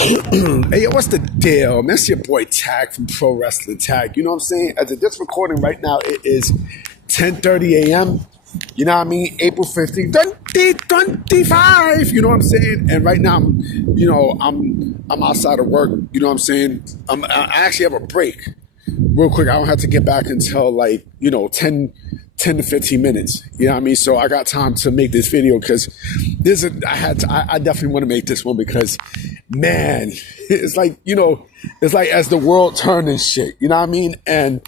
Hey, what's the deal? Man, it's your boy Tag from Pro Wrestling Tag. You know what I'm saying? As of this recording right now, it is 10:30 a.m. You know what I mean? April 15th, 2025. You know what I'm saying? And right now, I'm outside of work. You know what I'm saying? I actually have a break. Real quick, I don't have to get back until 10 to 15 minutes. You know what I mean? So I got time to make this video because I definitely want to make this one because, man, it's like as the world turned and shit. You know what I mean? And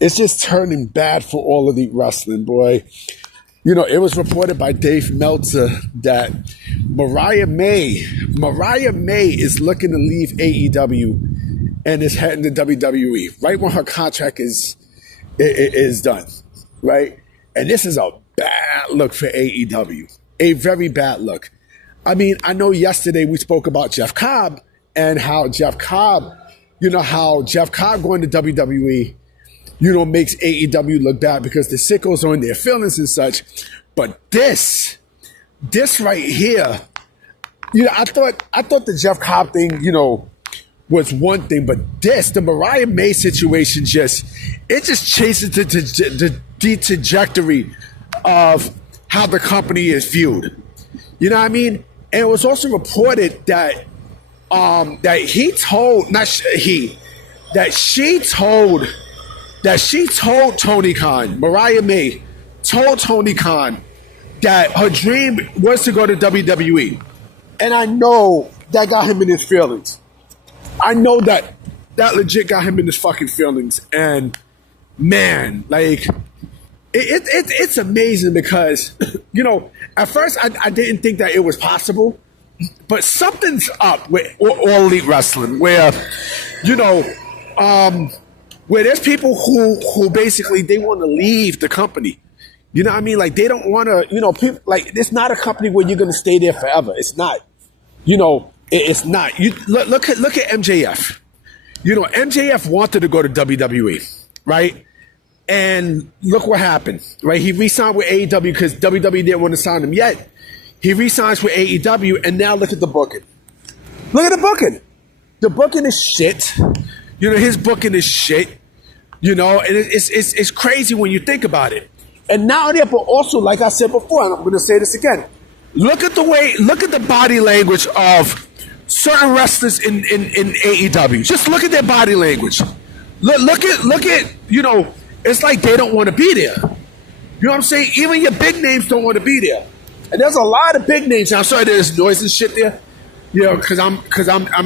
it's just turning bad for all elite wrestling, boy. You know, it was reported by Dave Meltzer that Mariah May is looking to leave AEW and is heading to WWE right when her contract is done, right? And this is a bad look for AEW, a very bad look. I mean, I know yesterday we spoke about Jeff Cobb and how Jeff Cobb going to WWE, makes AEW look bad because the Sickos are in their feelings and such. But this right here, I thought the Jeff Cobb thing, was one thing, but the Mariah May situation just chases the trajectory of how the company is viewed. You know what I mean? And it was also reported that she told Tony Khan, Mariah May told Tony Khan that her dream was to go to WWE. And I know that got him in his feelings. I know that legit got him in his fucking feelings. And man, it's amazing because, at first I didn't think that it was possible, but something's up with all elite wrestling where, where there's people who basically they want to leave the company. You know what I mean? Like they don't want to, people it's not a company where you're going to stay there forever. It's not, it's not. You look at MJF. MJF wanted to go to WWE, right? And look what happened, right? He re-signed with AEW because WWE didn't want to sign him yet. He re-signs with AEW, and now look at the booking. Look at the booking. The booking is shit. His booking is shit. And it's crazy when you think about it. And now but also, like I said before, and I'm going to say this again, look at the body language of certain wrestlers in AEW. Just look at their body language. Look at it's like they don't want to be there. You know what I'm saying? Even your big names don't want to be there. And there's a lot of big names. I'm sorry there's noise and shit there. Because I'm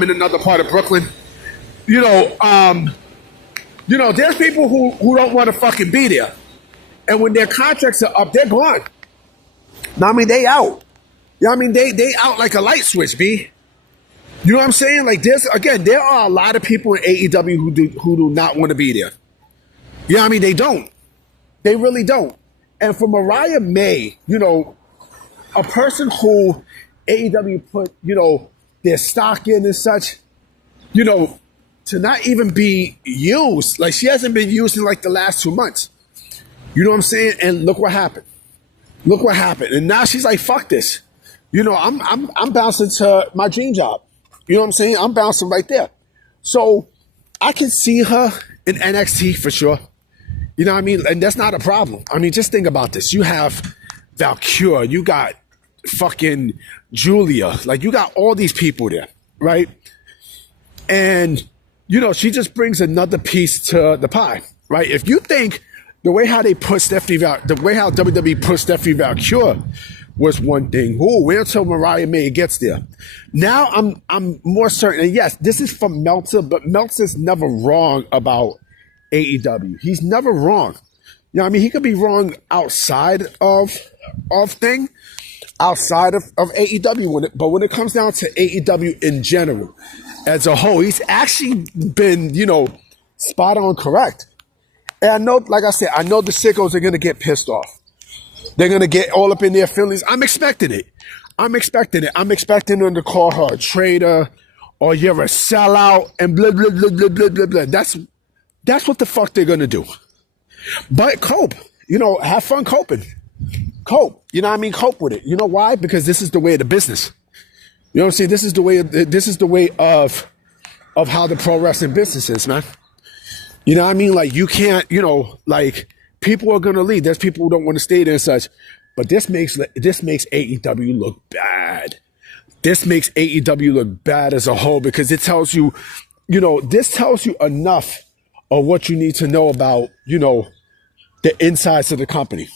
in another part of Brooklyn. There's people who don't want to fucking be there. And when their contracts are up, they're gone. Now, I mean, they out. They out like a light switch, B. You know what I'm saying? Like, there are a lot of people in AEW who do not want to be there. You know what I mean? They don't. They really don't. And for Mariah May, a person who AEW put, their stock in and such, to not even be used, like she hasn't been used in like the last 2 months. You know what I'm saying? And look what happened. Look what happened. And now she's like, fuck this. I'm bouncing to my dream job. You know what I'm saying? I'm bouncing right there. So I can see her in NXT for sure. You know what I mean? And that's not a problem. I mean, just think about this. You have Valkyria. You got fucking Julia. Like, you got all these people there, right? And, she just brings another piece to the pie, right? If you think the way how they put the way how WWE put Stephanie Valkyria was one thing. Wait until Mariah May gets there. Now I'm more certain. And yes, this is from Meltzer, but Meltzer's never wrong about AEW. He's never wrong. You know what I mean? He could be wrong outside of AEW, but when it comes down to AEW in general, as a whole, he's actually been, spot on correct. And I know, like I said, I know the Sickos are going to get pissed off. They're going to get all up in their feelings. I'm expecting it. I'm expecting them to call her a traitor or you're a sellout and blah, blah, blah, blah, blah, blah, blah. That's what the fuck they're going to do. But cope. Have fun coping. Cope. You know what I mean? Cope with it. You know why? Because this is the way of the business. You know what I'm saying? This is the way of how the pro wrestling business is, man. You know what I mean? Like, you can't, like, people are going to leave. There's people who don't want to stay there and such. But this makes AEW look bad. This makes AEW look bad as a whole because it tells you, this tells you enough of what you need to know about, the insides of the company.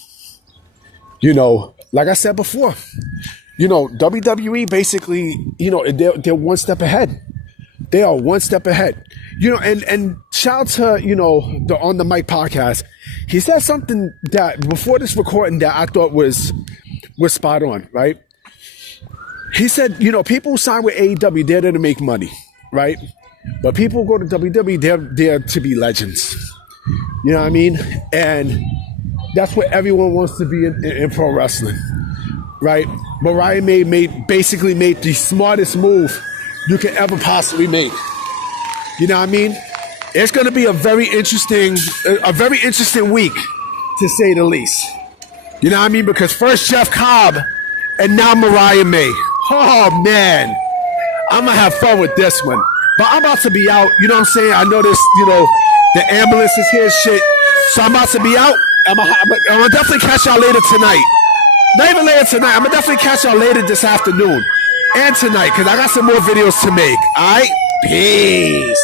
Like I said before, WWE basically, they're one step ahead. They are one step ahead. And shout out to, the On the Mic podcast. He said something that before this recording that I thought was spot on, right? He said, people who sign with AEW, they're there to make money, right? But people who go to WWE, they're there to be legends. You know what I mean? And that's what everyone wants to be in pro wrestling, right? Mariah May basically made the smartest move you can ever possibly make. You know what I mean? It's going to be a very interesting week, to say the least. You know what I mean? Because first Jeff Cobb, and now Mariah May. Oh, man. I'm going to have fun with this one. But I'm about to be out. You know what I'm saying? I know this, the ambulance is here and shit. So I'm about to be out. I'm going to definitely catch y'all later tonight. Not even later tonight. I'm going to definitely catch y'all later this afternoon. And tonight, because I got some more videos to make. All right? Peace.